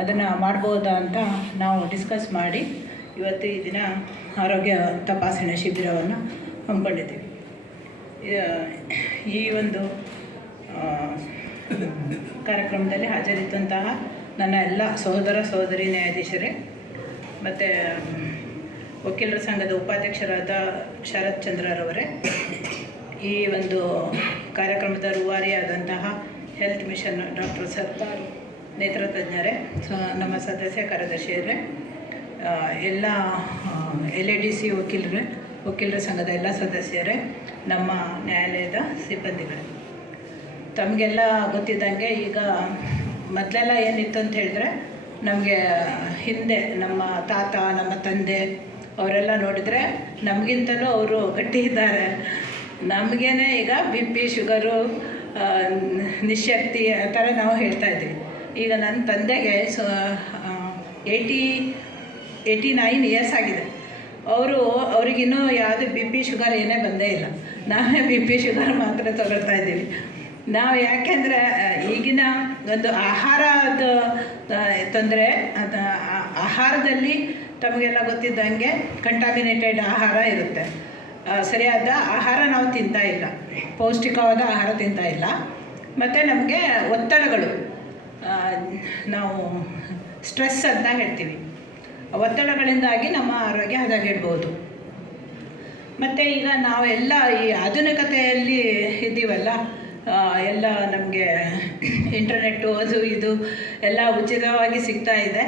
ಅದನ್ನು ಮಾಡ್ಬೋದಾ ಅಂತ ನಾವು ಡಿಸ್ಕಸ್ ಮಾಡಿ ಇವತ್ತು ಈ ದಿನ ಆರೋಗ್ಯ ತಪಾಸಣೆ ಶಿಬಿರವನ್ನು ಹಮ್ಮಿಕೊಂಡಿದ್ದೀವಿ. ಈ ಒಂದು ಕಾರ್ಯಕ್ರಮದಲ್ಲಿ ಹಾಜರಿದ್ದಂತಹ ನನ್ನ ಎಲ್ಲ ಸಹೋದರ ಸಹೋದರಿ ನ್ಯಾಯಾಧೀಶರೇ ಮತ್ತು ವಕೀಲರ ಸಂಘದ ಉಪಾಧ್ಯಕ್ಷರಾದ ಶರತ್ ಚಂದ್ರರವರೇ, ಈ ಒಂದು ಕಾರ್ಯಕ್ರಮದ ರೂವಾರಿಯಾದಂತಹ ಹೆಲ್ತ್ ಮಿಷನ್ ಡಾಕ್ಟರ್ ಸರ್ದಾರ್ ನೇತ್ರತಜ್ಞರೇ, ನಮ್ಮ ಸದಸ್ಯ ಕಾರ್ಯದರ್ಶಿಯರೇ, ಎಲ್ಲ LADC ವಕೀಲರ ಸಂಘದ ಎಲ್ಲ ಸದಸ್ಯರೇ, ನಮ್ಮ ನ್ಯಾಯಾಲಯದ ಸಿಬ್ಬಂದಿಗಳೇ, ತಮಗೆಲ್ಲ ಗೊತ್ತಿದ್ದಂಗೆ ಈಗ ಮೊದಲೆಲ್ಲ ಏನಿತ್ತು ಅಂತ ಹೇಳಿದ್ರೆ, ನಮಗೆ ಹಿಂದೆ ನಮ್ಮ ತಾತ ನಮ್ಮ ತಂದೆ ಅವರೆಲ್ಲ ನೋಡಿದರೆ ನಮಗಿಂತಲೂ ಅವರು ಗಟ್ಟಿ ಇದ್ದಾರೆ. ನಮಗೇನೆ ಈಗ BP ಶುಗರು ನಿಶಕ್ತಿ ಆ ಥರ ನಾವು ಹೇಳ್ತಾಯಿದ್ವಿ. ಈಗ ನನ್ನ ತಂದೆಗೆ 89 ಇಯರ್ಸ್ ಆಗಿದೆ. ಅವ್ರಿಗಿನ್ನೂ ಯಾವುದೇ BP ಶುಗರ್ ಏನೇ ಬಂದೇ ಇಲ್ಲ. ನಾವೇ BP ಶುಗರ್ ಮಾತ್ರ ತಗೊಳ್ತಾ ಇದ್ದೀವಿ. ನಾವು ಯಾಕೆಂದರೆ ಈಗಿನ ಒಂದು ಆಹಾರದ ತೊಂದರೆ, ಆಹಾರದಲ್ಲಿ ತಮಗೆಲ್ಲ ಗೊತ್ತಿದ್ದಂಗೆ ಕಂಟಾಮಿನೇಟೆಡ್ ಆಹಾರ ಇರುತ್ತೆ. ಸರಿಯಾದ ಆಹಾರ ನಾವು ತಿಂತಾ ಇಲ್ಲ, ಪೌಷ್ಟಿಕವಾದ ಆಹಾರ ತಿಂತಾ ಇಲ್ಲ. ಮತ್ತು ನಮಗೆ ಒತ್ತಡಗಳು, ನಾವು ಸ್ಟ್ರೆಸ್ ಅಂತ ಹೇಳ್ತೀವಿ, ಒತ್ತಡಗಳಿಂದಾಗಿ ನಮ್ಮ ಆರೋಗ್ಯ ಹದಗೆಡ್ಬೋದು. ಮತ್ತು ಈಗ ನಾವೆಲ್ಲ ಈ ಆಧುನಿಕತೆಯಲ್ಲಿ ಇದ್ದೀವಲ್ಲ, ಎಲ್ಲ ನಮಗೆ ಇಂಟರ್ನೆಟ್ಟು ಅದು ಇದು ಎಲ್ಲ ಉಚಿತವಾಗಿ ಸಿಗ್ತಾ ಇದೆ.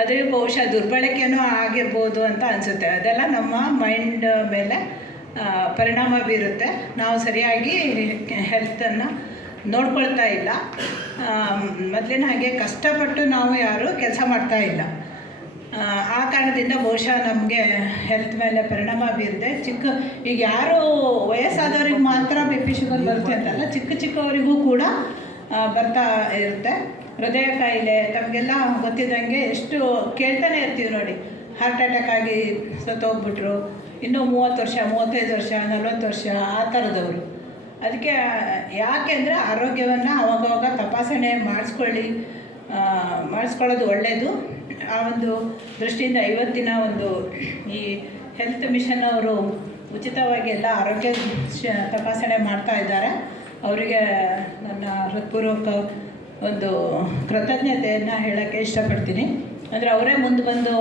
ಅದು ಬಹುಶಃ ದುರ್ಬಳಕೆಯೂ ಆಗಿರ್ಬೋದು ಅಂತ ಅನಿಸುತ್ತೆ. ಅದೆಲ್ಲ ನಮ್ಮ ಮೈಂಡ್ ಮೇಲೆ ಪರಿಣಾಮ ಬೀರುತ್ತೆ. ನಾವು ಸರಿಯಾಗಿ ಹೆಲ್ತನ್ನು ನೋಡ್ಕೊಳ್ತಾ ಇಲ್ಲ. ಮೊದಲಿನ ಹಾಗೆ ಕಷ್ಟಪಟ್ಟು ನಾವು ಯಾರೂ ಕೆಲಸ ಮಾಡ್ತಾ ಇಲ್ಲ. ಆ ಕಾರಣದಿಂದ ಬಹುಶಃ ನಮಗೆ ಹೆಲ್ತ್ ಮೇಲೆ ಪರಿಣಾಮ ಬೀರಿದೆ. ಈಗ ಯಾರು ವಯಸ್ಸಾದವ್ರಿಗೆ ಮಾತ್ರ BP ಶುಗರ್ ಬರುತ್ತೆ ಅಂತಲ್ಲ, ಚಿಕ್ಕವರಿಗೂ ಕೂಡ ಬರ್ತಾ ಇರುತ್ತೆ. ಹೃದಯ ಕಾಯಿಲೆ ತಮಗೆಲ್ಲ ಗೊತ್ತಿದ್ದಂಗೆ ಎಷ್ಟು ಕೇಳ್ತಾನೆ ಇರ್ತೀವಿ ನೋಡಿ. ಹಾರ್ಟ್ ಅಟ್ಯಾಕ್ ಆಗಿ ಸತ್ತೋಗ್ಬಿಟ್ರು, ಇನ್ನೂ 30 ವರ್ಷ 35 ವರ್ಷ 40 ವರ್ಷ ಆ ಥರದವರು. ಅದಕ್ಕೆ ಯಾಕೆಂದರೆ ಆರೋಗ್ಯವನ್ನು ಅವಾಗವಾಗ ತಪಾಸಣೆ ಮಾಡಿಸ್ಕೊಳ್ಳೋದು ಒಳ್ಳೆಯದು. ಆ ಒಂದು ದೃಷ್ಟಿಯಿಂದ ಇವತ್ತಿನ ಒಂದು ಈ ಹೆಲ್ತ್ ಮಿಷನ್ ಅವರು ಉಚಿತವಾಗಿ ಎಲ್ಲ ಆರೋಗ್ಯ ತಪಾಸಣೆ ಮಾಡ್ತಾ ಇದ್ದಾರೆ. ಅವರಿಗೆ ನನ್ನ ಹೃತ್ಪೂರ್ವಕ ಒಂದು ಕೃತಜ್ಞತೆಯನ್ನು ಹೇಳೋಕ್ಕೆ ಇಷ್ಟಪಡ್ತೀನಿ. ಅಂದರೆ ಅವರೇ ಮುಂದೆ ಬಂದು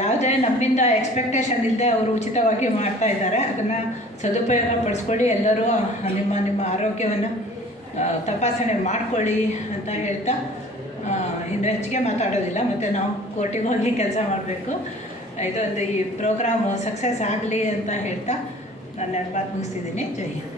ಯಾವುದೇ ನಮ್ಮಿಂದ ಎಕ್ಸ್ಪೆಕ್ಟೇಷನ್ ಇಲ್ಲದೆ ಅವರು ಉಚಿತವಾಗಿ ಮಾಡ್ತಾ ಇದ್ದಾರೆ. ಅದನ್ನು ಸದುಪಯೋಗ ಪಡಿಸ್ಕೊಳ್ಳಿ. ಎಲ್ಲರೂ ನಿಮ್ಮ ಆರೋಗ್ಯವನ್ನು ತಪಾಸಣೆ ಮಾಡಿಕೊಳ್ಳಿ ಅಂತ ಹೇಳ್ತಾ ಇನ್ನು ಹೆಚ್ಚಿಗೆ ಮಾತಾಡೋದಿಲ್ಲ. ಮತ್ತು ನಾವು ಕೋರ್ಟಿಗೆ ಹೋಗಿ ಕೆಲಸ ಮಾಡಬೇಕು. ಇದೊಂದು ಈ ಪ್ರೋಗ್ರಾಮು ಸಕ್ಸಸ್ ಆಗಲಿ ಅಂತ ಹೇಳ್ತಾ ನನ್ನ ಮಾತು ಮುಗಿಸ್ತಿದ್ದೀನಿ. ಜೈ ಹಿಂದ್.